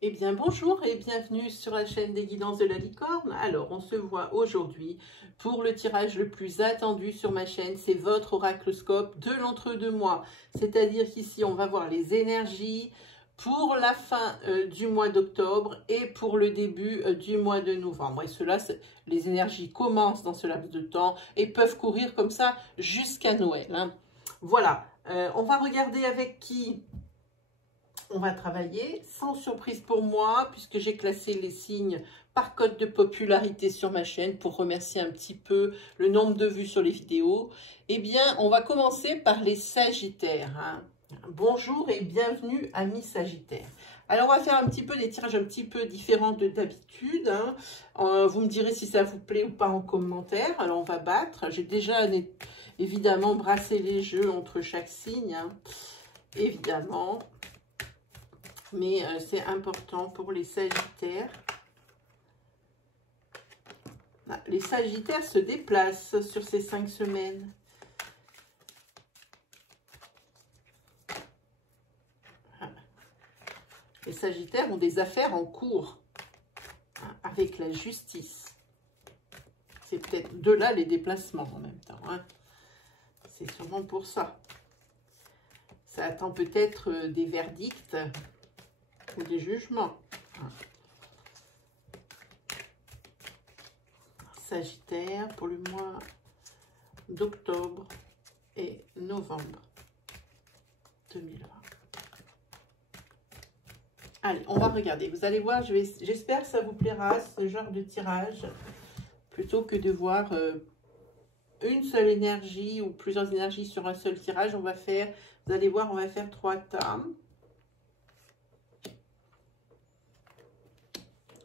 Eh bien bonjour et bienvenue sur la chaîne des guidances de la licorne. Alors on se voit aujourd'hui pour le tirage le plus attendu sur ma chaîne, c'est votre oracloscope de l'entre-deux mois. C'est-à-dire qu'ici on va voir les énergies pour la fin du mois d'octobre et pour le début du mois de novembre. Et cela, les énergies commencent dans ce laps de temps et peuvent courir comme ça jusqu'à Noël, hein. Voilà, on va regarder avec qui on va travailler, sans surprise pour moi, puisque j'ai classé les signes par code de popularité sur ma chaîne pour remercier un petit peu le nombre de vues sur les vidéos. Eh bien, on va commencer par les Sagittaires, hein. Bonjour et bienvenue, amis Sagittaires. Alors, on va faire un petit peu des tirages un petit peu différents de d'habitude, hein. Vous me direz si ça vous plaît ou pas en commentaire. Alors, on va battre. J'ai déjà évidemment brassé les jeux entre chaque signe, hein. Évidemment. Mais c'est important pour les Sagittaires. Les Sagittaires se déplacent sur ces 5 semaines. Les Sagittaires ont des affaires en cours avec la justice. C'est peut-être de là les déplacements en même temps, hein. C'est sûrement pour ça. Ça attend peut-être des verdicts ou des jugements. Sagittaire pour le mois d'octobre et novembre 2020. Allez, on va regarder. Vous allez voir, j'espère que ça vous plaira, ce genre de tirage, plutôt que de voir une seule énergie ou plusieurs énergies sur un seul tirage. On va faire, vous allez voir, on va faire 3 tas.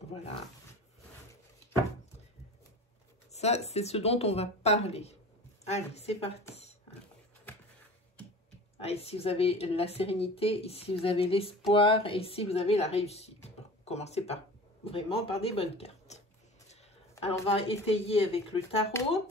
Voilà. Ça, c'est ce dont on va parler. Allez, c'est parti. Ah, ici, vous avez la sérénité. Ici, vous avez l'espoir. Et ici, vous avez la réussite. Bon, commencez vraiment par des bonnes cartes. Alors, on va étayer avec le tarot.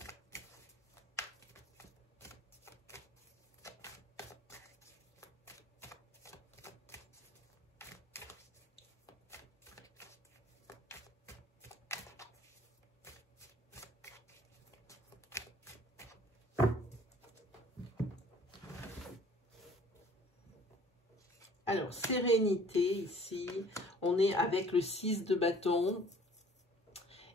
Alors, sérénité, ici, on est avec le 6 de bâton.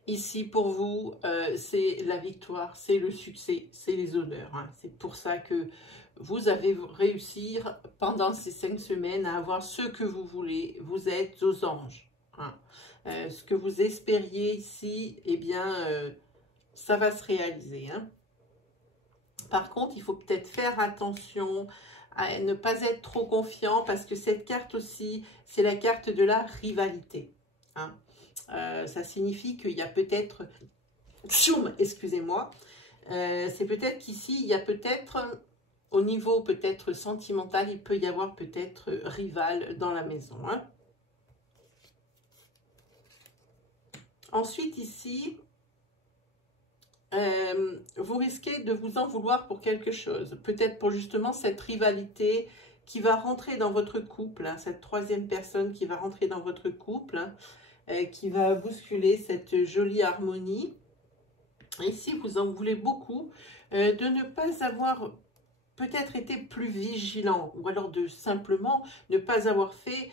Ici, pour vous, c'est la victoire, c'est le succès, c'est les honneurs, hein. C'est pour ça que vous avez réussi pendant ces 5 semaines à avoir ce que vous voulez. Vous êtes aux anges, hein. Ce que vous espériez ici, eh bien, ça va se réaliser, hein. Par contre, il faut peut-être faire attention à ne pas être trop confiant parce que cette carte aussi, c'est la carte de la rivalité, hein. Ça signifie qu'il y a peut-être, excusez-moi, c'est peut-être qu'ici, il y a peut-être, au niveau peut-être sentimental, il peut y avoir peut-être rival dans la maison, hein. Ensuite, ici, vous risquez de vous en vouloir pour quelque chose. Peut-être pour justement cette rivalité qui va rentrer dans votre couple, hein, cette troisième personne qui va rentrer dans votre couple, hein, qui va bousculer cette jolie harmonie. Ici, vous en voulez beaucoup de ne pas avoir peut-être été plus vigilant, ou alors de simplement ne pas avoir fait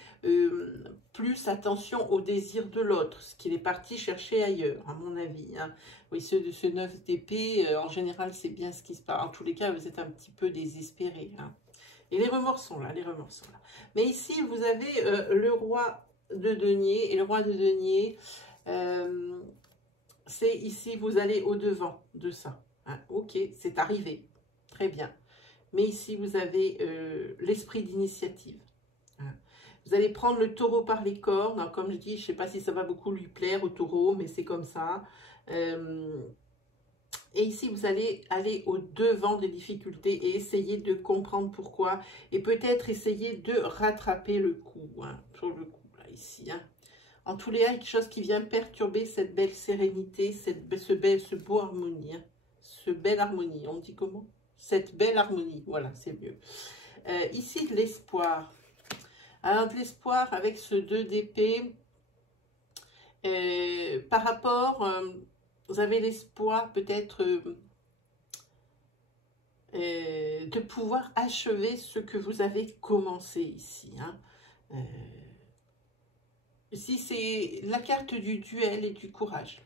plus attention aux désirs de l'autre, ce qu'il est parti chercher ailleurs, à mon avis, hein. Oui, ce 9 d'épée, en général, c'est bien ce qui se passe. En tous les cas, vous êtes un petit peu désespéré, hein. Et les remords sont là, les remords sont là. Mais ici, vous avez le roi de denier, et le roi de denier, c'est ici, vous allez au-devant de ça, hein. Ok, c'est arrivé, très bien. Mais ici, vous avez l'esprit d'initiative, hein. Vous allez prendre le taureau par les cornes. Alors, comme je dis, je ne sais pas si ça va beaucoup lui plaire au taureau, mais c'est comme ça. Et ici, vous allez aller au-devant des difficultés et essayer de comprendre pourquoi. Et peut-être essayer de rattraper le coup, hein, sur le coup, là, ici, hein. En tous les cas, quelque chose qui vient perturber cette belle sérénité, ce beau harmonie, hein, ce belle harmonie. On dit comment? Cette belle harmonie, voilà, c'est mieux. Ici, de l'espoir. Alors, de l'espoir avec ce 2 d'épée, par rapport, vous avez l'espoir peut-être de pouvoir achever ce que vous avez commencé ici. Hein. Ici, c'est la carte du duel et du courage,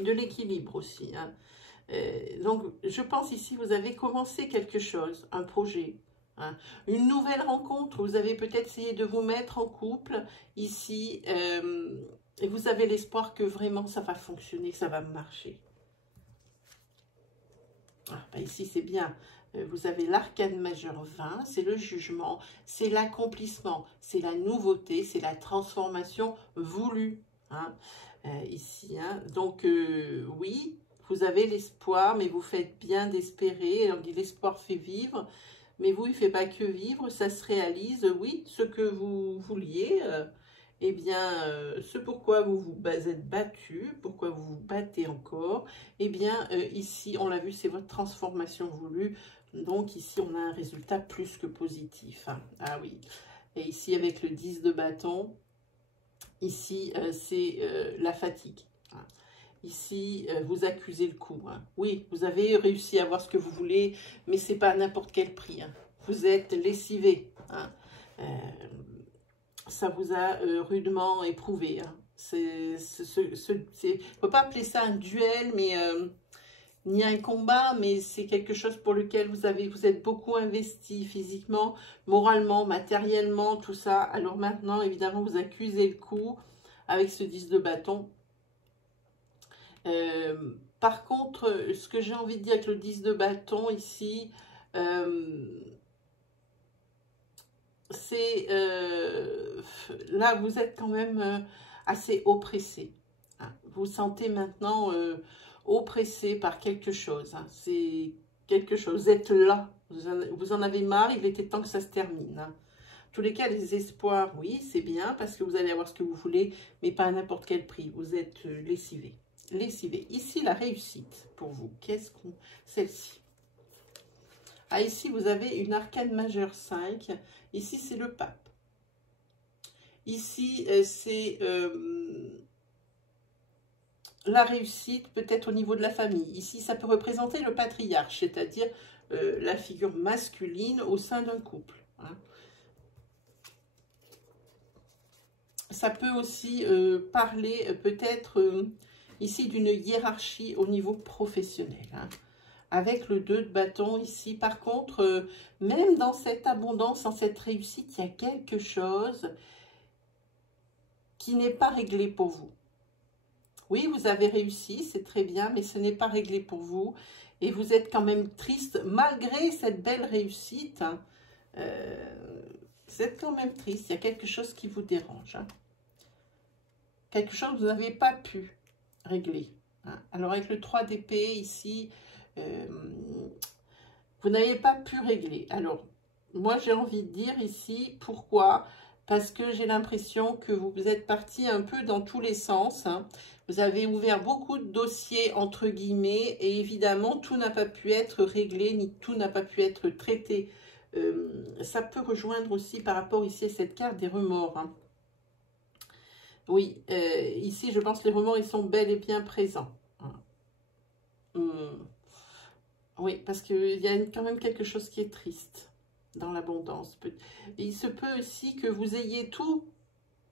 de l'équilibre aussi. Hein. Donc, je pense ici, vous avez commencé quelque chose, un projet, hein, une nouvelle rencontre. Vous avez peut-être essayé de vous mettre en couple ici, et vous avez l'espoir que vraiment ça va fonctionner, que ça va marcher. Ah, ben ici, c'est bien. Vous avez l'arcane majeur 20, c'est le jugement, c'est l'accomplissement, c'est la nouveauté, c'est la transformation voulue. Hein, ici, hein. Donc, oui, vous avez l'espoir, mais vous faites bien d'espérer. On dit l'espoir fait vivre, mais vous, il ne fait pas que vivre, ça se réalise. Oui, ce que vous vouliez, eh bien, ce pourquoi vous vous êtes battu, pourquoi vous vous battez encore, eh bien, ici, on l'a vu, c'est votre transformation voulue. Donc, ici, on a un résultat plus que positif. Hein. Ah oui. Et ici, avec le 10 de bâton, ici, c'est la fatigue. Hein. Ici, vous accusez le coup. Hein. Oui, vous avez réussi à avoir ce que vous voulez, mais ce n'est pas à n'importe quel prix. Hein. Vous êtes lessivé. Hein. Ça vous a rudement éprouvé. Hein. On ne peut pas appeler ça un duel, mais ni un combat, mais c'est quelque chose pour lequel vous êtes beaucoup investi physiquement, moralement, matériellement, tout ça. Alors maintenant, évidemment, vous accusez le coup avec ce 10 de bâton. Par contre, ce que j'ai envie de dire avec le 10 de bâton ici, c'est là vous êtes quand même assez oppressé. Hein. Vous vous sentez maintenant oppressé par quelque chose. Hein. C'est quelque chose. Vous êtes là. Vous en avez marre. Il était temps que ça se termine. Hein. En tous les cas, les espoirs, oui, c'est bien parce que vous allez avoir ce que vous voulez, mais pas à n'importe quel prix. Vous êtes lessivé. Lessivé. Ici, la réussite pour vous. Qu'est-ce qu'on... Celle-ci. Ah, ici, vous avez une arcane majeure 5. Ici, c'est le pape. Ici, c'est la réussite, peut-être au niveau de la famille. Ici, ça peut représenter le patriarche, c'est-à-dire la figure masculine au sein d'un couple. Hein. Ça peut aussi parler peut-être ici d'une hiérarchie au niveau professionnel. Hein. Avec le 2 de bâton ici, par contre, même dans cette abondance, dans cette réussite, il y a quelque chose qui n'est pas réglé pour vous. Oui, vous avez réussi, c'est très bien, mais ce n'est pas réglé pour vous. Et vous êtes quand même triste, malgré cette belle réussite. Hein, vous êtes quand même triste, il y a quelque chose qui vous dérange. Hein. Quelque chose que vous n'avez pas pu régler. Hein. Alors avec le 3 d'épée ici... vous n'avez pas pu régler. Alors, moi, j'ai envie de dire ici, pourquoi? Parce que j'ai l'impression que vous êtes parti un peu dans tous les sens. Hein. Vous avez ouvert beaucoup de dossiers, entre guillemets, et évidemment, tout n'a pas pu être réglé, ni tout n'a pas pu être traité. Ça peut rejoindre aussi par rapport ici à cette carte des remords. Hein. Oui, ici, je pense que les remords, ils sont bel et bien présents. Hein. Oui, parce qu'il y a quand même quelque chose qui est triste dans l'abondance. Il se peut aussi que vous ayez tout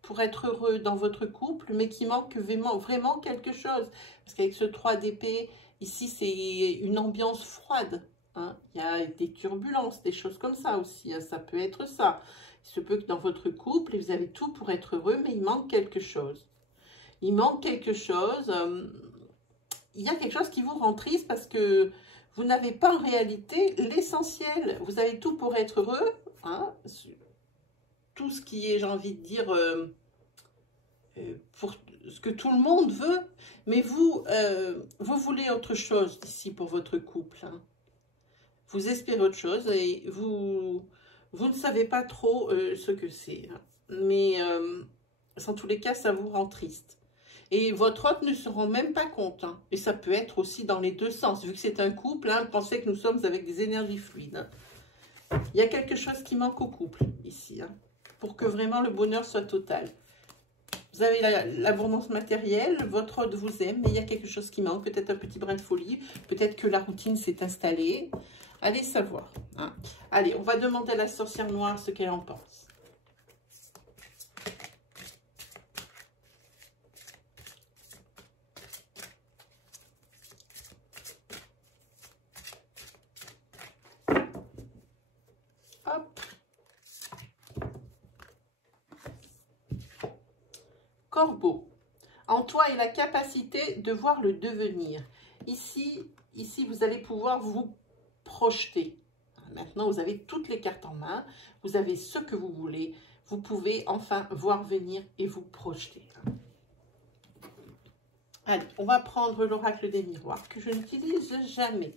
pour être heureux dans votre couple, mais qu'il manque vraiment quelque chose. Parce qu'avec ce 3 d'épée, ici, c'est une ambiance froide. Hein. Il y a des turbulences, des choses comme ça aussi. Hein. Ça peut être ça. Il se peut que dans votre couple, vous avez tout pour être heureux, mais il manque quelque chose. Il manque quelque chose. Il y a quelque chose qui vous rend triste parce que vous n'avez pas en réalité l'essentiel. Vous avez tout pour être heureux. Hein, tout ce qui est, j'ai envie de dire, pour ce que tout le monde veut. Mais vous, vous voulez autre chose ici pour votre couple. Hein. Vous espérez autre chose et vous ne savez pas trop ce que c'est. Hein. Mais en tous les cas, ça vous rend triste. Et votre autre ne se rend même pas compte. Hein. Et ça peut être aussi dans les deux sens. Vu que c'est un couple, hein, pensez que nous sommes avec des énergies fluides. Hein. Il y a quelque chose qui manque au couple, ici. Hein. pour que vraiment le bonheur soit total. Vous avez l'abondance matérielle, votre hôte vous aime, mais il y a quelque chose qui manque, peut-être un petit brin de folie, peut-être que la routine s'est installée. Allez savoir. Hein. Allez, on va demander à la sorcière noire ce qu'elle en pense. Hop. Corbeau. En toi est la capacité de voir le devenir. Ici, vous allez pouvoir vous projeter. Maintenant, vous avez toutes les cartes en main. Vous avez ce que vous voulez. Vous pouvez enfin voir venir et vous projeter. Allez, on va prendre l'oracle des miroirs que je n'utilise jamais.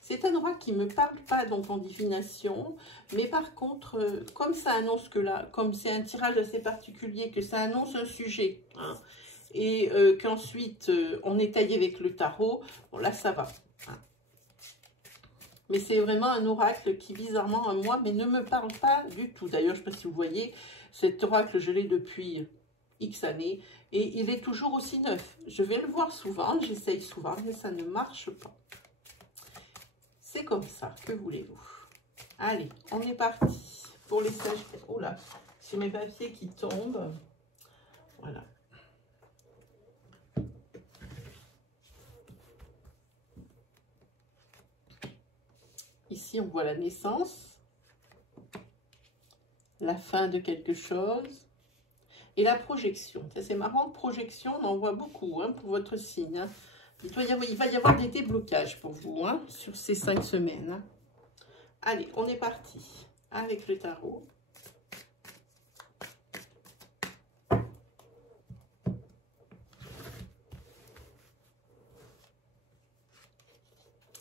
C'est un oracle qui ne me parle pas donc en divination, mais par contre, comme ça annonce que là, comme c'est un tirage assez particulier, que ça annonce un sujet, hein, et qu'ensuite on est taillé avec le tarot, bon là ça va. Hein. Mais c'est vraiment un oracle qui bizarrement, moi, mais ne me parle pas du tout. D'ailleurs, je ne sais pas si vous voyez, cet oracle, je l'ai depuis X années, et il est toujours aussi neuf. Je vais le voir souvent, j'essaye souvent, mais ça ne marche pas. C'est comme ça, que voulez-vous? Allez, on est parti pour les sages. Oh là, j'ai mes papiers qui tombent. Voilà. Ici, on voit la naissance, la fin de quelque chose et la projection. C'est marrant, projection, on en voit beaucoup hein, pour votre signe. Hein. Il va y avoir des déblocages pour vous hein, sur ces 5 semaines. Hein. Allez, on est parti avec le tarot.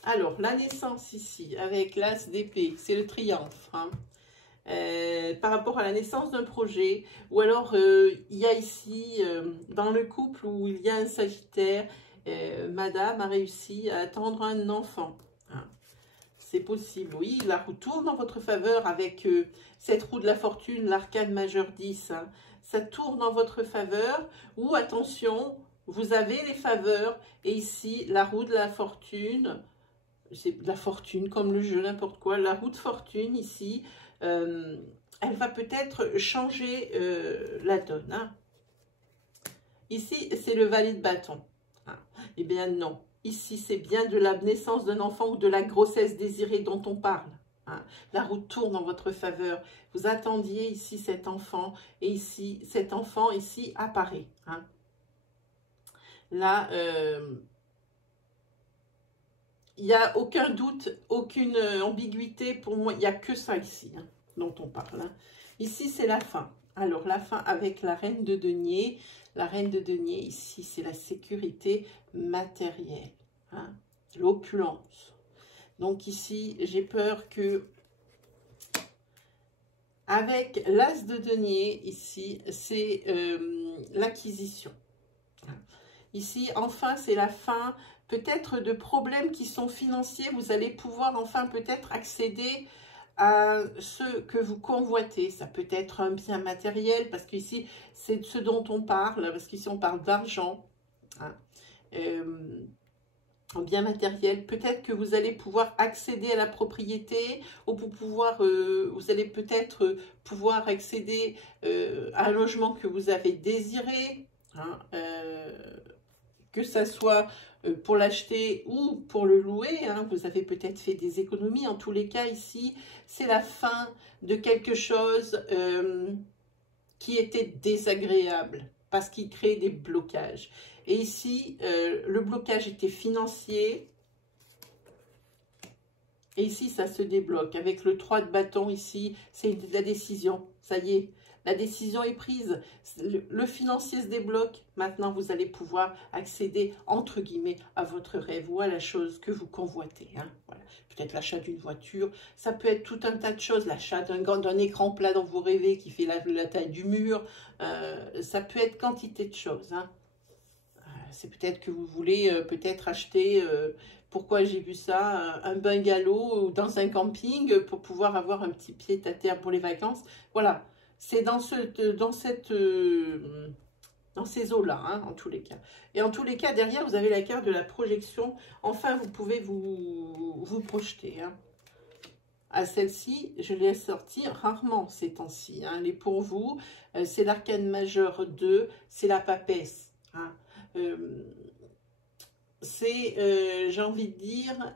Alors, la naissance ici, avec l'as d'épée, c'est le triomphe. Hein. Par rapport à la naissance d'un projet, ou alors il y a ici, dans le couple où il y a un sagittaire, madame a réussi à attendre un enfant. Hein. C'est possible, oui, la roue tourne en votre faveur avec cette roue de la fortune, l'arcane majeur 10. Hein. Ça tourne en votre faveur, ou attention, vous avez les faveurs, et ici, la roue de la fortune, c'est de la fortune comme le jeu, n'importe quoi, la roue de fortune ici, elle va peut-être changer la donne. Hein. Ici, c'est le valet de bâton. Hein. Eh bien non, ici, c'est bien de la naissance d'un enfant ou de la grossesse désirée dont on parle. Hein. La roue tourne en votre faveur. Vous attendiez ici cet enfant, et ici, cet enfant ici apparaît. Hein. Là, il n'y a aucun doute, aucune ambiguïté pour moi. Il n'y a que ça ici hein, dont on parle. Hein. Ici, c'est la fin. Alors, la fin avec la reine de denier. La reine de denier, ici, c'est la sécurité matérielle. Hein, l'opulence. Donc, ici, j'ai peur que... Avec l'as de denier, ici, c'est l'acquisition. Ici, enfin, c'est la fin... Peut-être de problèmes qui sont financiers, vous allez pouvoir enfin peut-être accéder à ce que vous convoitez. Ça peut être un bien matériel, parce qu'ici, c'est de ce dont on parle, parce qu'ici, on parle d'argent. Hein. Un bien matériel. Peut-être que vous allez pouvoir accéder à la propriété, ou pour pouvoir, vous allez peut-être pouvoir accéder à un logement que vous avez désiré. Hein, que ça soit pour l'acheter ou pour le louer, hein, vous avez peut-être fait des économies. En tous les cas, ici, c'est la fin de quelque chose qui était désagréable parce qu'il crée des blocages. Et ici, le blocage était financier. Et ici, ça se débloque. Avec le 3 de bâton, ici, c'est la décision. Ça y est. La décision est prise, le financier se débloque. Maintenant, vous allez pouvoir accéder, entre guillemets, à votre rêve ou à la chose que vous convoitez. Hein. Voilà. Peut-être l'achat d'une voiture, ça peut être tout un tas de choses. L'achat d'un écran plat dont vous rêvez qui fait la taille du mur. Ça peut être quantité de choses. Hein. C'est peut-être que vous voulez peut-être acheter... pourquoi j'ai vu ça, un bungalow dans un camping pour pouvoir avoir un petit pied à terre pour les vacances. Voilà. C'est dans ces eaux-là, hein, en tous les cas. Et en tous les cas, derrière, vous avez la carte de la projection. Enfin, vous pouvez vous projeter. Hein. À celle-ci, je l'ai sortie rarement ces temps-ci. Hein. Elle est pour vous. C'est l'arcane majeur 2. C'est la papesse. Hein. C'est, j'ai envie de dire,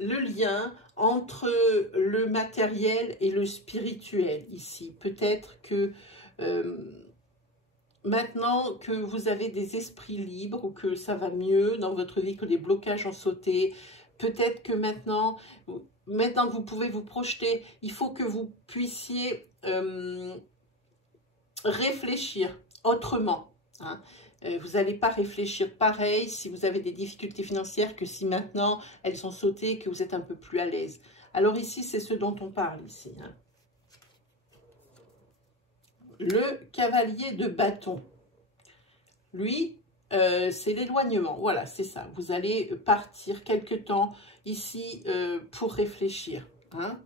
le lien entre le matériel et le spirituel ici. Peut-être que maintenant que vous avez des esprits libres ou que ça va mieux dans votre vie, que les blocages ont sauté, peut-être que maintenant que vous pouvez vous projeter, il faut que vous puissiez réfléchir autrement. Hein. Vous n'allez pas réfléchir pareil si vous avez des difficultés financières que si maintenant elles ont sauté, que vous êtes un peu plus à l'aise. Alors ici, c'est ce dont on parle ici. Hein. Le cavalier de bâton. Lui, c'est l'éloignement. Voilà, c'est ça. Vous allez partir quelque temps ici pour réfléchir. Hein,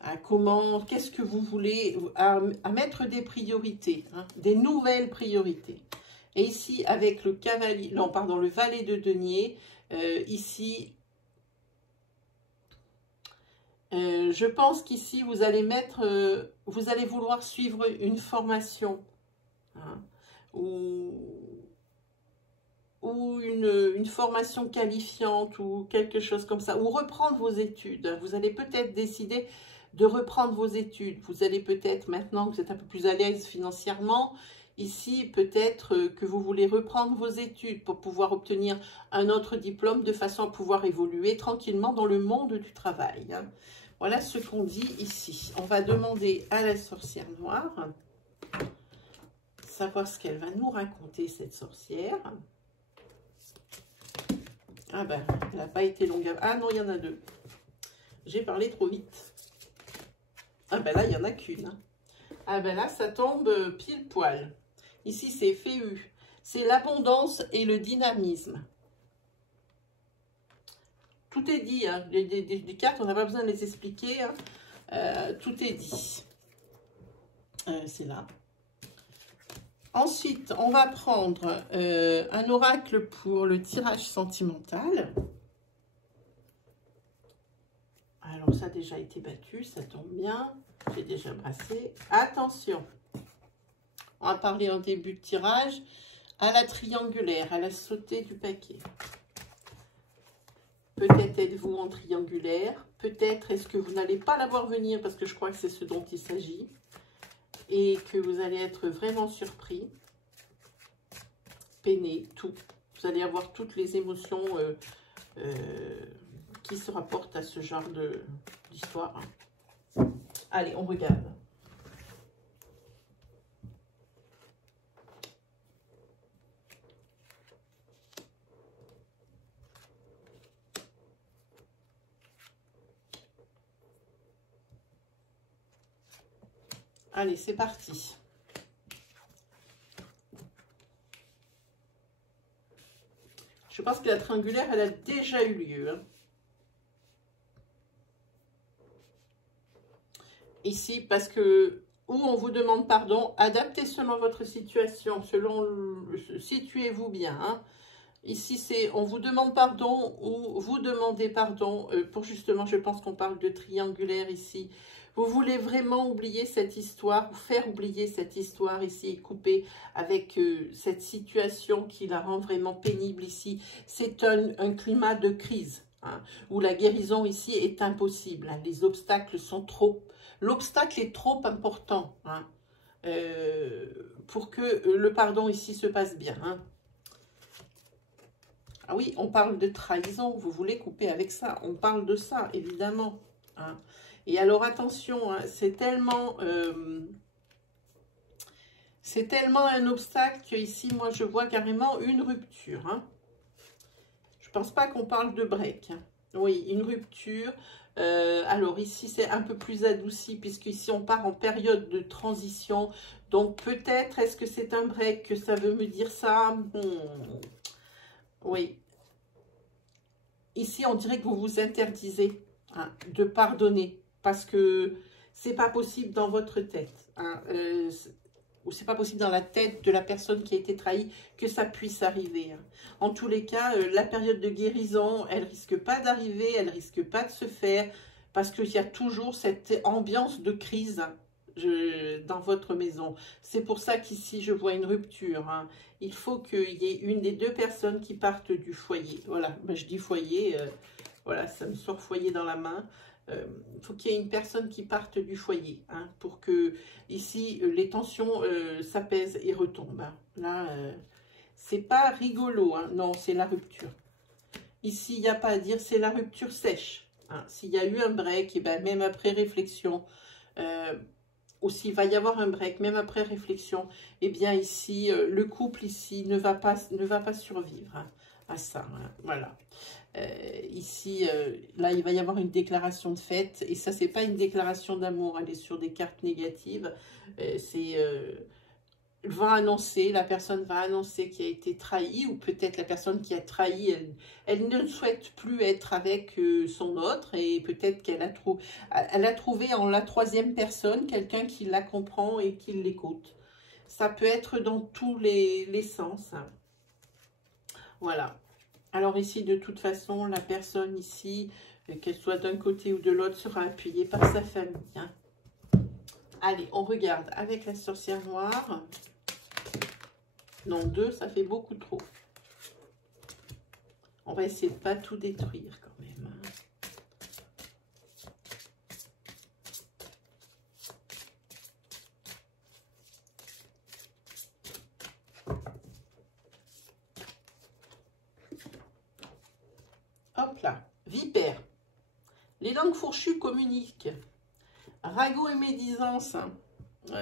à comment, qu'est-ce que vous voulez, à mettre des priorités, hein, des nouvelles priorités. Et ici, avec le cavalier, non, pardon, le valet de denier, ici, je pense qu'ici, vous allez vous allez vouloir suivre une formation, hein, ou une formation qualifiante ou quelque chose comme ça, ou reprendre vos études. Vous allez peut-être décider de reprendre vos études. Vous allez peut-être, maintenant que vous êtes un peu plus à l'aise financièrement, ici, peut-être que vous voulez reprendre vos études pour pouvoir obtenir un autre diplôme de façon à pouvoir évoluer tranquillement dans le monde du travail. Hein. Voilà ce qu'on dit ici. On va demander à la sorcière noire, savoir ce qu'elle va nous raconter, cette sorcière. Ah ben, elle n'a pas été longue. Ah non, il y en a deux. J'ai parlé trop vite. Ah ben là, il n'y en a qu'une. Hein. Ah ben là, ça tombe pile poil. Ici, c'est Féu. C'est l'abondance et le dynamisme. Tout est dit. Hein. Les cartes, on n'a pas besoin de les expliquer. Hein. Tout est dit. C'est là. Ensuite, on va prendre un oracle pour le tirage sentimental. Alors, ça a déjà été battu, ça tombe bien. J'ai déjà brassé. Attention, on va parler en début de tirage à la triangulaire, à la sautée du paquet. Peut-être êtes-vous en triangulaire. Peut-être est-ce que vous n'allez pas la voir venir parce que je crois que c'est ce dont il s'agit. Et que vous allez être vraiment surpris, peiné, tout. Vous allez avoir toutes les émotions qui se rapportent à ce genre d'histoire. Allez, on regarde. Allez, c'est parti. Je pense que la triangulaire, elle a déjà eu lieu. Hein. Ici, parce que, où on vous demande pardon, adaptez selon votre situation, situez-vous bien. Hein. Ici, c'est on vous demande pardon ou vous demandez pardon pour justement, je pense qu'on parle de triangulaire ici. Vous voulez vraiment oublier cette histoire, ou faire oublier cette histoire ici et couper avec cette situation qui la rend vraiment pénible ici. C'est un climat de crise, hein, où la guérison ici est impossible. Hein. Les obstacles sont trop... L'obstacle est trop important, hein, pour que le pardon ici se passe bien. Hein. Ah oui, on parle de trahison, vous voulez couper avec ça. On parle de ça, évidemment. Hein. Et alors, attention, hein, c'est tellement un obstacle qu'ici, moi, je vois carrément une rupture. Hein. Je ne pense pas qu'on parle de break. Hein. Oui, une rupture. Alors, ici, c'est un peu plus adouci, puisqu'ici, on part en période de transition. Donc, peut-être, est-ce que c'est un break que ça veut me dire ça? Oui. Ici, on dirait que vous vous interdisez, hein, de pardonner. Parce que c'est pas possible dans votre tête, hein, ou c'est pas possible dans la tête de la personne qui a été trahie que ça puisse arriver. Hein. En tous les cas, la période de guérison, elle risque pas d'arriver, elle risque pas de se faire, parce qu'il y a toujours cette ambiance de crise dans votre maison. C'est pour ça qu'ici, je vois une rupture. Hein. Il faut qu'il y ait une des deux personnes qui partent du foyer. Voilà, ben, je dis foyer, voilà, ça me sort foyer dans la main. Il faut qu'il y ait une personne qui parte du foyer, hein, pour que, ici, les tensions s'apaisent et retombent. Hein. Là, c'est pas rigolo, hein. Non, c'est la rupture. Ici, il n'y a pas à dire, c'est la rupture sèche. Hein. S'il y a eu un break, et ben, même après réflexion, ou s'il va y avoir un break, même après réflexion, eh bien ici, le couple ici ne va pas survivre, hein, à ça. Hein. Voilà. Ici, là, il va y avoir une déclaration de fête. Et ça, c'est pas une déclaration d'amour. Elle est sur des cartes négatives. La personne va annoncer qu'il a été trahi. Ou peut-être la personne qui a trahi, elle ne souhaite plus être avec son autre. Et peut-être qu'elle a trouvé en la troisième personne quelqu'un qui la comprend et qui l'écoute. Ça peut être dans tous les sens. Hein. Voilà. Alors ici, de toute façon, la personne ici, qu'elle soit d'un côté ou de l'autre, sera appuyée par sa famille. Hein. Allez, on regarde avec la sorcière noire. Non, 2, ça fait beaucoup trop. On va essayer de ne pas tout détruire quand même. Hein. Hop là, vipère. Les langues fourchues communiquent. Ragot et médisance, hein,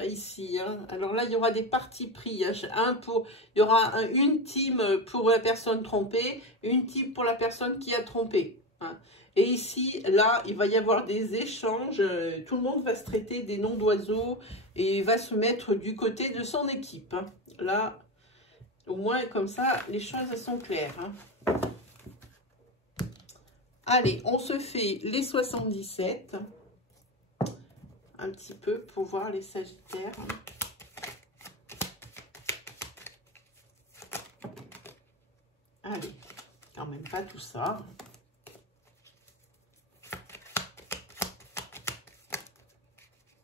ici. Hein. Alors là, il y aura des partis pris. Hein. Il y aura une team pour la personne trompée, une team pour la personne qui a trompé. Hein. Et ici, là, il va y avoir des échanges. Tout le monde va se traiter des noms d'oiseaux et va se mettre du côté de son équipe. Hein. Là, au moins, comme ça, les choses elles sont claires. Hein. Allez, on se fait les 77. Un petit peu pour voir les sagittaires. Allez, quand même pas tout ça.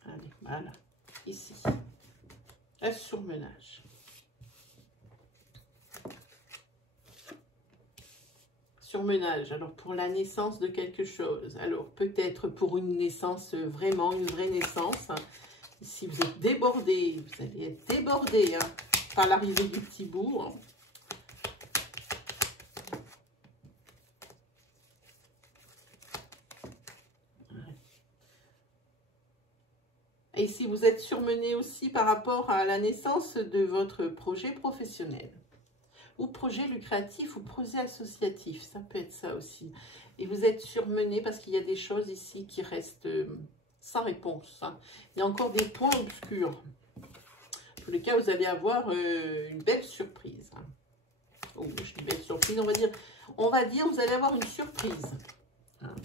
Allez, voilà, ici. Un surmenage. Surmenage, alors pour la naissance de quelque chose, alors peut-être pour une naissance, vraiment une vraie naissance. Ici vous êtes débordé, vous allez être débordé, hein, par l'arrivée du petit bout. Hein. Et ici vous êtes surmené aussi par rapport à la naissance de votre projet professionnel. Ou projet lucratif ou projet associatif, ça peut être ça aussi. Et vous êtes surmené parce qu'il y a des choses ici qui restent sans réponse. Hein. Il y a encore des points obscurs. Dans tous les cas, vous allez avoir une belle surprise. Hein. Oh, je dis belle surprise, on va dire vous allez avoir une surprise. Hein.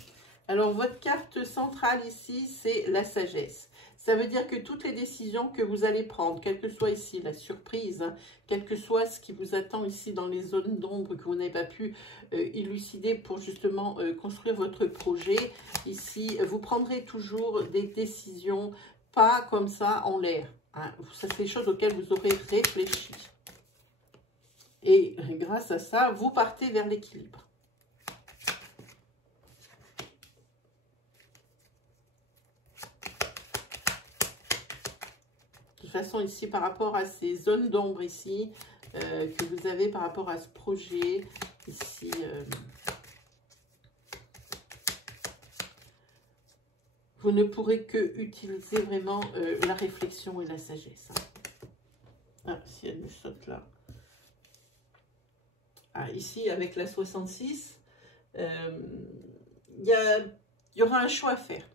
Alors, votre carte centrale ici, c'est la sagesse. Ça veut dire que toutes les décisions que vous allez prendre, quelle que soit ici la surprise, hein, quel que soit ce qui vous attend ici dans les zones d'ombre que vous n'avez pas pu élucider pour justement construire votre projet, ici, vous prendrez toujours des décisions pas comme ça en l'air. Hein. Ça, c'est des choses auxquelles vous aurez réfléchi. Et grâce à ça, vous partez vers l'équilibre. De toute façon, ici, par rapport à ces zones d'ombre ici, que vous avez par rapport à ce projet, ici, vous ne pourrez que utiliser vraiment la réflexion et la sagesse. Ah, si elle me saute là. Ah, ici, avec la 66, il y aura un choix à faire.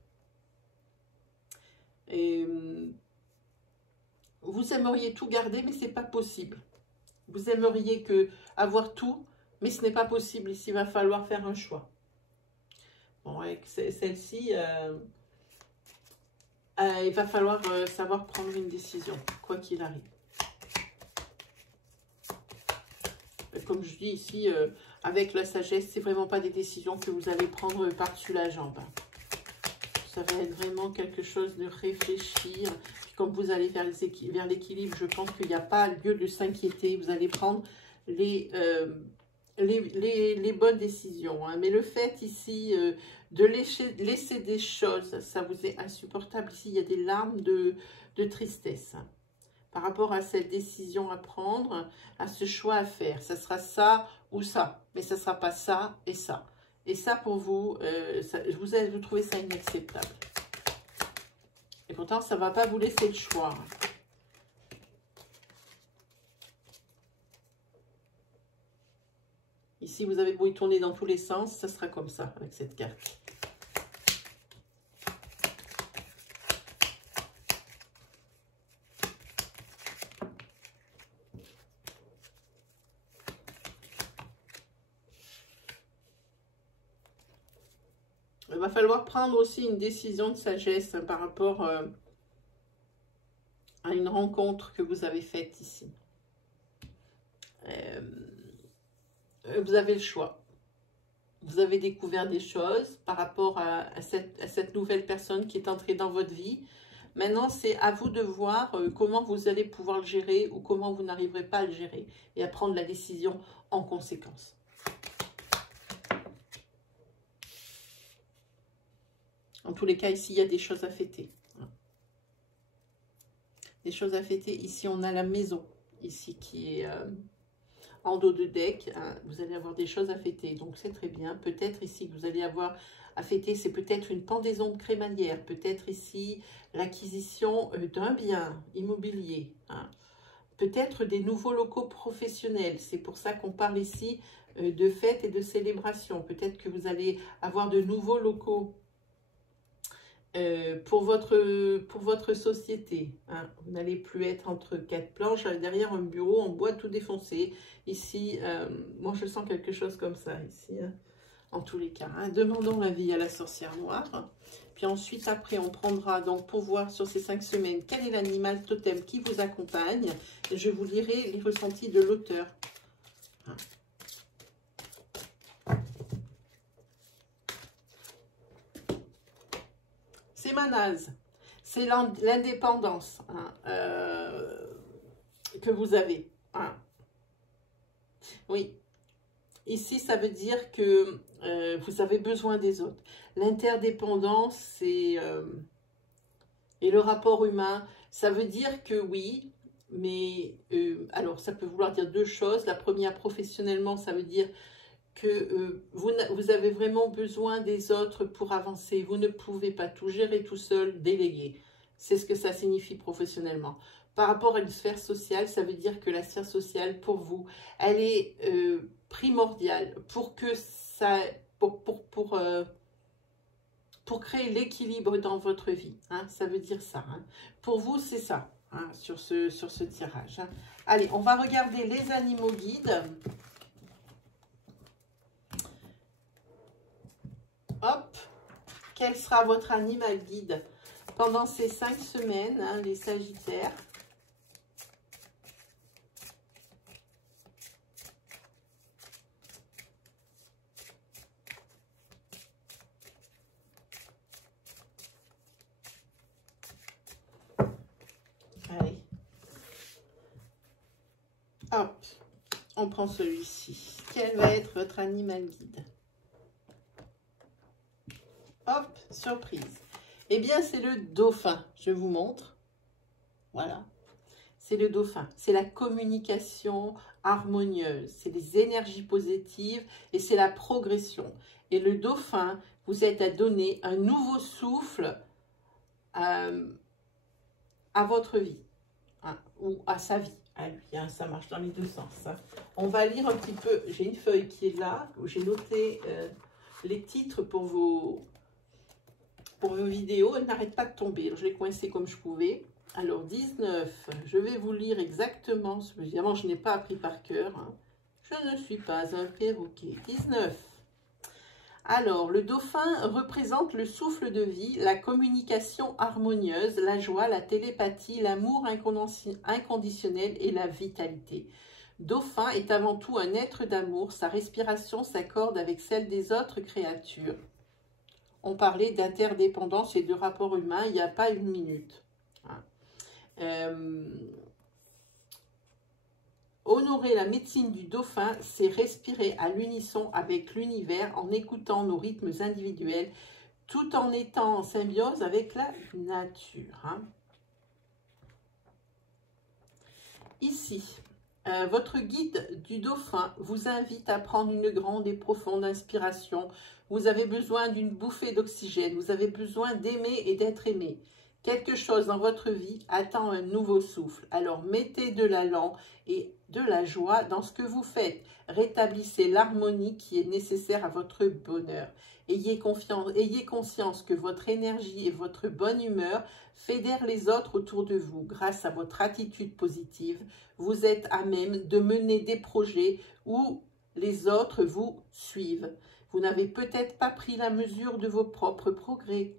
Et vous aimeriez tout garder, mais ce n'est pas possible. Vous aimeriez avoir tout, mais ce n'est pas possible. Ici, il va falloir faire un choix. Bon, avec celle-ci, il va falloir savoir prendre une décision, quoi qu'il arrive. Comme je dis ici, avec la sagesse, c'est vraiment pas des décisions que vous allez prendre par-dessus la jambe. Ça va être vraiment quelque chose de réfléchir. Puis comme vous allez vers l'équilibre, je pense qu'il n'y a pas lieu de s'inquiéter. Vous allez prendre les bonnes décisions. Hein. Mais le fait ici de laisser des choses, ça vous est insupportable. Ici, il y a des larmes de tristesse. Hein. Par rapport à cette décision à prendre, à ce choix à faire. Ça sera ça ou ça, mais ça ne sera pas ça et ça. Et ça, pour vous, vous trouvez ça inacceptable. Et pourtant, ça ne va pas vous laisser le choix. Ici, vous avez beau y tourner dans tous les sens, ça sera comme ça avec cette carte. Il va falloir prendre aussi une décision de sagesse par rapport à une rencontre que vous avez faite ici. Vous avez le choix. Vous avez découvert des choses par rapport à cette nouvelle personne qui est entrée dans votre vie. Maintenant, c'est à vous de voir comment vous allez pouvoir le gérer ou comment vous n'arriverez pas à le gérer et à prendre la décision en conséquence. En tous les cas, ici, il y a des choses à fêter. Des choses à fêter. Ici, on a la maison, ici, qui est en dos de deck. Hein. Vous allez avoir des choses à fêter, donc c'est très bien. Peut-être ici que vous allez avoir à fêter, c'est peut-être une pendaison de crémaillère. Peut-être ici, l'acquisition d'un bien immobilier. Hein. Peut-être des nouveaux locaux professionnels. C'est pour ça qu'on parle ici de fêtes et de célébrations. Peut-être que vous allez avoir de nouveaux locaux pour votre société. Hein. Vous n'allez plus être entre quatre planches, derrière un bureau en bois tout défoncé. Ici, moi je sens quelque chose comme ça, ici, hein. En tous les cas. Hein. Demandons l'avis à la sorcière noire. Puis ensuite, après, on prendra donc pour voir sur ces 5 semaines quel est l'animal totem qui vous accompagne. Et je vous lirai les ressentis de l'auteur. Hein. C'est Manaz, c'est l'indépendance hein, que vous avez. Hein. Oui, ici ça veut dire que vous avez besoin des autres. L'interdépendance et le rapport humain, ça veut dire que oui, mais alors ça peut vouloir dire deux choses. La première, professionnellement, ça veut dire que vous avez vraiment besoin des autres pour avancer. Vous ne pouvez pas tout gérer tout seul, déléguer. C'est ce que ça signifie professionnellement. Par rapport à une sphère sociale, ça veut dire que la sphère sociale, pour vous, elle est primordiale pour que ça, pour créer l'équilibre dans votre vie. Hein, ça veut dire ça. Hein. Pour vous, c'est ça, hein, sur ce tirage. Hein. Allez, on va regarder les animaux guides. Hop, quel sera votre animal guide pendant ces 5 semaines, hein, les Sagittaires? Allez. Hop, on prend celui-ci. Quel va être votre animal guide? Hop, surprise. Eh bien, c'est le dauphin. Je vous montre. Voilà. C'est le dauphin. C'est la communication harmonieuse. C'est les énergies positives et c'est la progression. Et le dauphin, vous êtes à donner un nouveau souffle à votre vie. Hein, ou à sa vie. À lui, hein, ça marche dans les deux sens. Hein. On va lire un petit peu. J'ai une feuille qui est là, où j'ai noté les titres pour vos vidéos. Elle n'arrête pas de tomber. Alors, je l'ai coincée comme je pouvais. Alors, 19, je vais vous lire exactement. Évidemment, je n'ai pas appris par cœur. Hein. Je ne suis pas un perroquet. 19. Alors, le dauphin représente le souffle de vie, la communication harmonieuse, la joie, la télépathie, l'amour inconditionnel et la vitalité. Dauphin est avant tout un être d'amour, sa respiration s'accorde avec celle des autres créatures. On parlait d'interdépendance et de rapport humain il n'y a pas une minute. Honorer la médecine du dauphin, c'est respirer à l'unisson avec l'univers en écoutant nos rythmes individuels tout en étant en symbiose avec la nature. Ici, votre guide du dauphin vous invite à prendre une grande et profonde inspiration. Vous avez besoin d'une bouffée d'oxygène, vous avez besoin d'aimer et d'être aimé. Quelque chose dans votre vie attend un nouveau souffle. Alors mettez de l'allant et de la joie dans ce que vous faites. Rétablissez l'harmonie qui est nécessaire à votre bonheur. Ayez conscience que votre énergie et votre bonne humeur fédèrent les autres autour de vous. Grâce à votre attitude positive, vous êtes à même de mener des projets où les autres vous suivent. Vous n'avez peut-être pas pris la mesure de vos propres progrès.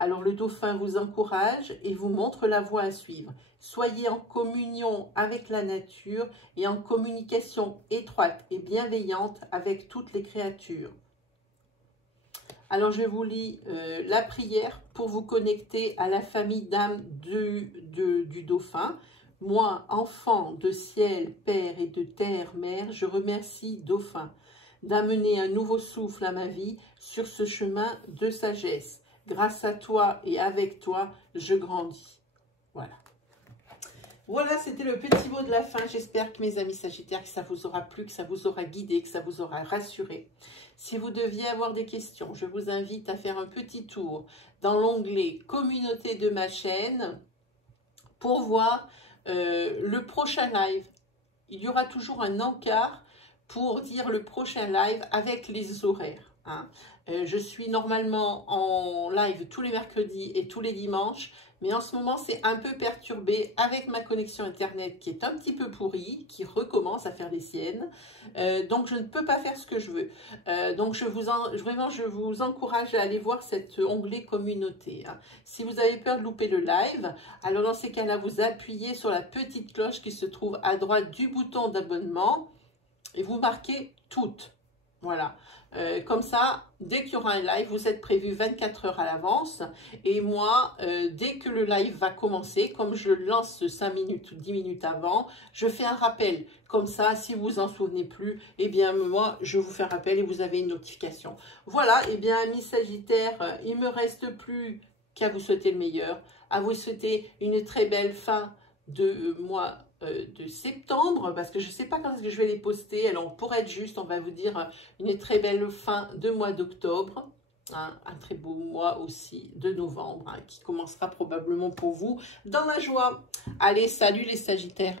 Alors le dauphin vous encourage et vous montre la voie à suivre. Soyez en communion avec la nature et en communication étroite et bienveillante avec toutes les créatures. Alors je vous lis la prière pour vous connecter à la famille d'âmes du dauphin. Moi, enfant de ciel, père et de terre, mère, je remercie dauphin d'amener un nouveau souffle à ma vie sur ce chemin de sagesse. Grâce à toi et avec toi, je grandis. Voilà. Voilà, c'était le petit mot de la fin. J'espère que mes amis Sagittaires, que ça vous aura plu, que ça vous aura guidé, que ça vous aura rassuré. Si vous deviez avoir des questions, je vous invite à faire un petit tour dans l'onglet « Communauté » de ma chaîne pour voir le prochain live. Il y aura toujours un encart pour dire le prochain live avec les horaires. Je suis normalement en live tous les mercredis et tous les dimanches, mais en ce moment c'est un peu perturbé avec ma connexion internet qui est un petit peu pourrie, qui recommence à faire des siennes, donc je ne peux pas faire ce que je veux. Donc je vous encourage à aller voir cet onglet communauté. Si vous avez peur de louper le live, alors dans ces cas-là, vous appuyez sur la petite cloche qui se trouve à droite du bouton d'abonnement et vous marquez toutes. Voilà, comme ça, dès qu'il y aura un live, vous êtes prévu 24 heures à l'avance. Et moi, dès que le live va commencer, comme je le lance 5 minutes ou 10 minutes avant, je fais un rappel. Comme ça, si vous vous en souvenez plus, eh bien moi, je vous fais un rappel et vous avez une notification. Voilà, eh bien, amis Sagittaires, il ne me reste plus qu'à vous souhaiter le meilleur, à vous souhaiter une très belle fin de mois de septembre, parce que je ne sais pas quand est-ce que je vais les poster. Alors pour être juste, on va vous dire une très belle fin de mois d'octobre, un très beau mois aussi de novembre, qui commencera probablement pour vous dans la joie. Allez, salut les Sagittaires.